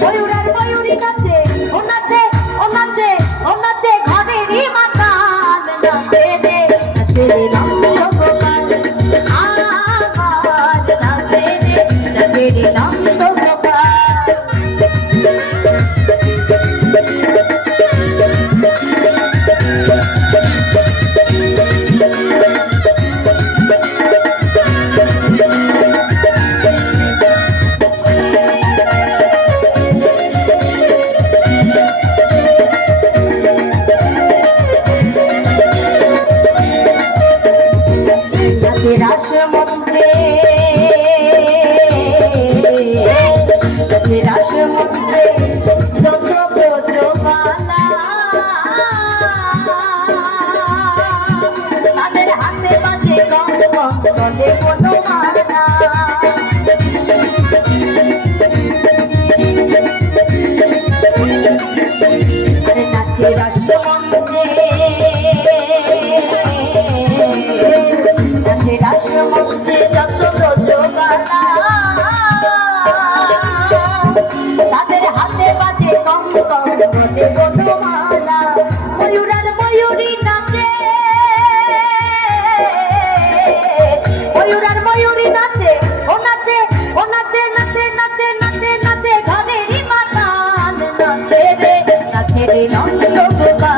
ময়ূরের ময়ূরী নাচে, ও নাচে ও নাচে ও নাচে ঘরেরই মাতাল নাচে রে নাচে রে রাম ভগবান আমার নাচে রে নাচে রে রাম ভগবান নাচে রাস মন্ত্রে যত তাদের হাতে বাজে গম গম কোনো মালা আরে নাচে রাস যত তাদের হাতে বাজে কম কম ময়ূরার ময়ূরী নাচে। ময়ূরার ময়ূরী নাচে, ও নাচে ও নাচে নাচে নাচে নাচে নাচে ঘরেরই নাচে রে নাচে রে নন্দ গোপাল।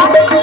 গোপাল রাধা রানী নাচে দিয়ে